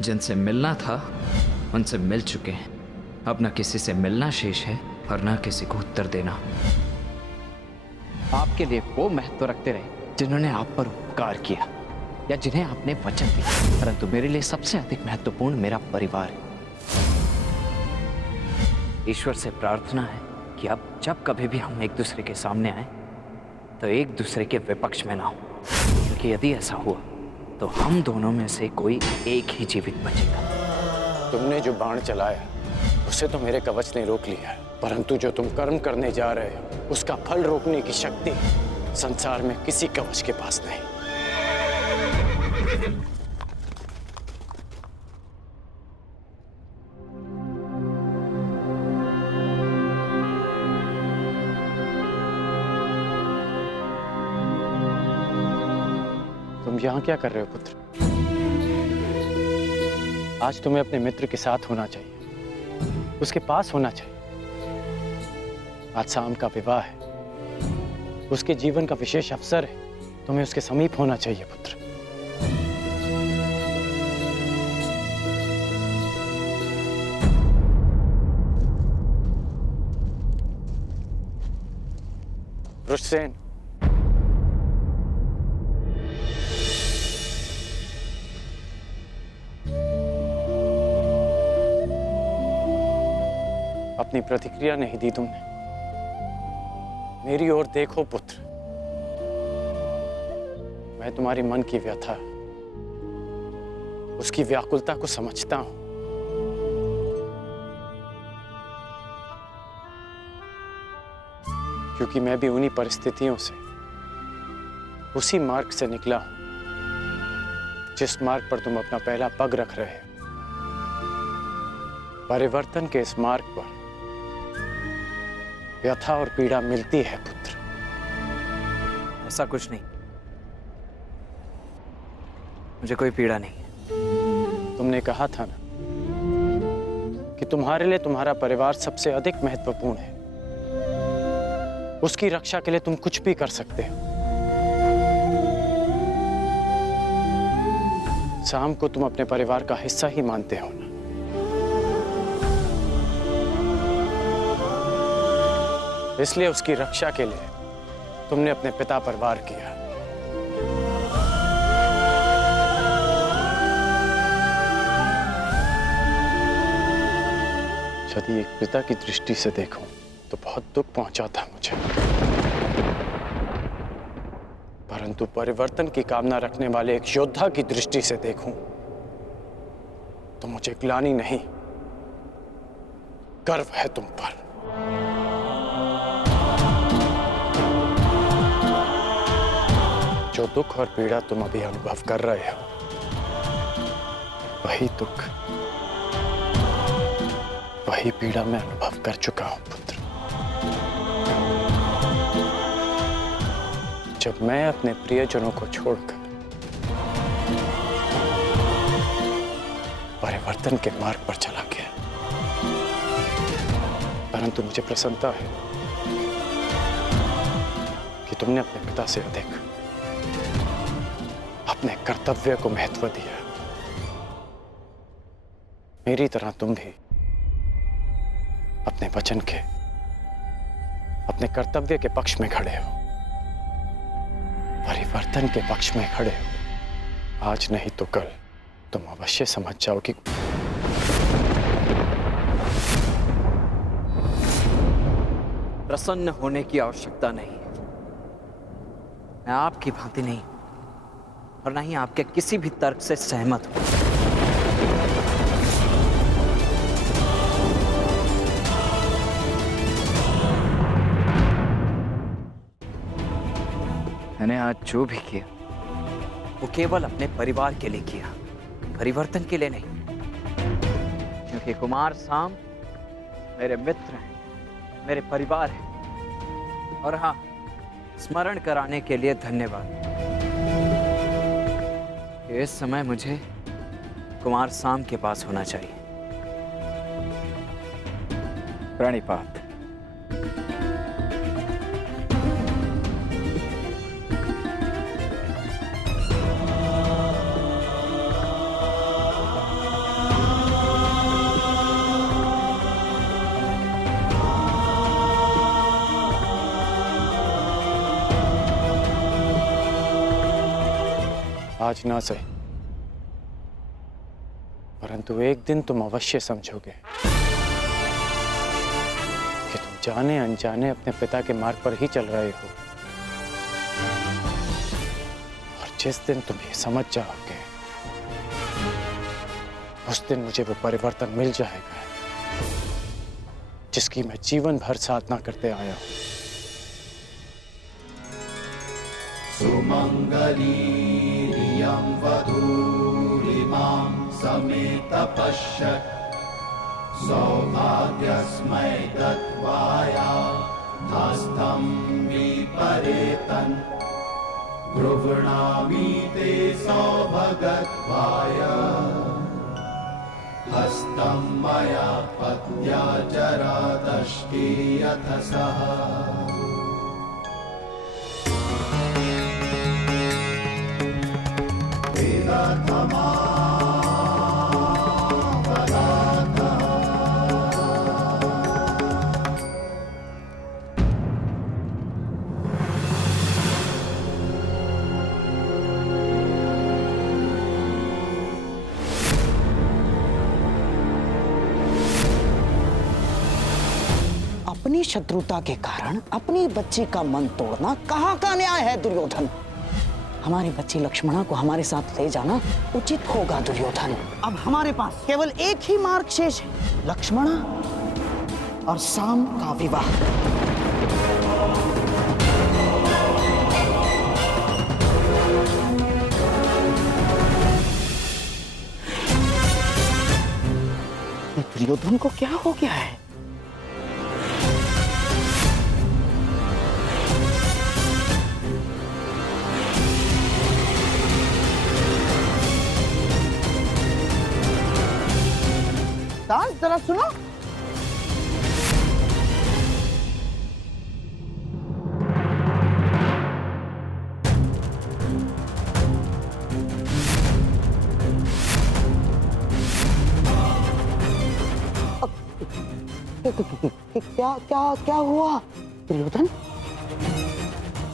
जिनसे मिलना था उनसे मिल चुके हैं। अब न किसी से मिलना शेष है और न किसी को उत्तर देना। आपके लिए वो महत्व रखते रहे जिन्होंने आप पर उपकार किया या जिन्हें आपने वचन दिया, परंतु मेरे लिए सबसे अधिक महत्वपूर्ण मेरा परिवार है। ईश्वर से प्रार्थना है कि अब जब कभी भी हम एक दूसरे के सामने आए तो एक दूसरे के विपक्ष में ना हो, क्योंकि यदि ऐसा हुआ तो हम दोनों में से कोई एक ही जीवित बचेगा। तुमने जो बाण चलाया उसे तो मेरे कवच ने रोक लिया, परंतु जो तुम कर्म करने जा रहे हो उसका फल रोकने की शक्ति संसार में किसी कवच के पास नहीं। तुम यहाँ क्या कर रहे हो पुत्र? आज तुम्हें अपने मित्र के साथ होना चाहिए, उसके पास होना चाहिए। आज शाम का विवाह है, उसके जीवन का विशेष अवसर है, तुम्हें उसके समीप होना चाहिए पुत्र। रुष्सेन, अपनी प्रतिक्रिया नहीं दी तुमने। मेरी ओर देखो पुत्र, मैं तुम्हारी मन की व्यथा, उसकी व्याकुलता को समझता हूं। क्योंकि मैं भी उन्हीं परिस्थितियों से, उसी मार्ग से निकला हूं जिस मार्ग पर तुम अपना पहला पग रख रहे हो। परिवर्तन के इस मार्ग पर व्यथा और पीड़ा मिलती है पुत्र। ऐसा कुछ नहीं, मुझे कोई पीड़ा नहीं है। तुमने कहा था ना कि तुम्हारे लिए तुम्हारा परिवार सबसे अधिक महत्वपूर्ण है, उसकी रक्षा के लिए तुम कुछ भी कर सकते हो। शाम को तुम अपने परिवार का हिस्सा ही मानते हो ना? इसलिए उसकी रक्षा के लिए तुमने अपने पिता पर वार किया। यदि एक पिता की दृष्टि से देखूं तो बहुत दुख पहुंचा था मुझे, परंतु परिवर्तन की कामना रखने वाले एक योद्धा की दृष्टि से देखूं तो मुझे ग्लानि नहीं, गर्व है तुम पर। जो दुख और पीड़ा तुम अभी अनुभव कर रहे हो, वही दुख, वही पीड़ा मैं अनुभव कर चुका हूं पुत्र। जब मैं अपने प्रियजनों को छोड़कर परिवर्तन के मार्ग पर चला गया, परंतु मुझे प्रसन्नता है कि तुमने अपने पिता से अधिक अपने कर्तव्य को महत्व दिया। मेरी तरह तुम भी अपने वचन के, अपने कर्तव्य के पक्ष में खड़े हो, परिवर्तन के पक्ष में खड़े हो। आज नहीं तो कल तुम अवश्य समझ जाओगे। प्रसन्न होने की आवश्यकता नहीं, मैं आपकी भांति नहीं और ना ही आपके किसी भी तर्क से सहमत हूं। मैंने आज जो भी किया वो केवल अपने परिवार के लिए किया, परिवर्तन के लिए नहीं। क्योंकि कुमार साम मेरे मित्र हैं, मेरे परिवार हैं। और हाँ, स्मरण कराने के लिए धन्यवाद। इस समय मुझे कुमार साम के पास होना चाहिए। प्रणिपात। आज ना सही, परंतु एक दिन तुम अवश्य समझोगे कि तुम जाने अनजाने अपने पिता के मार्ग पर ही चल रहे हो। और जिस दिन तुम ये समझ जाओगे, उस दिन मुझे वो परिवर्तन मिल जाएगा जिसकी मैं जीवन भर साधना करते आया हूं। सुमंगलीरियं वधूरिमां समेत पश्यत् सौभाग्यस्मै दत्वाया हस्तं विपरेतन् गृह्णामि ते सौभगत्वाय हस्तं मया पत्या जरादष्टे यथ सः। अपनी शत्रुता के कारण अपनी बच्ची का मन तोड़ना कहाँ का न्याय है दुर्योधन? हमारी बच्ची लक्ष्मणा को हमारे साथ ले जाना उचित होगा दुर्योधन। अब हमारे पास केवल एक ही मार्ग शेष है, लक्ष्मणा और साम का विवाह। दुर्योधन को क्या हो गया है? डांस जरा सुनो। क्या क्या क्या हुआ दुर्योधन?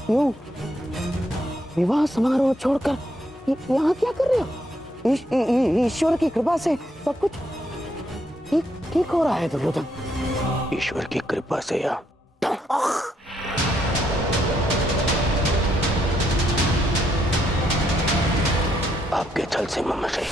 क्यों विवाह समारोह छोड़कर यहाँ क्या कर रहे हो? ईश्वर की कृपा से सब कुछ ठीक हो रहा है दुर्योधन। ईश्वर की कृपा से या आपके छल से महाशय।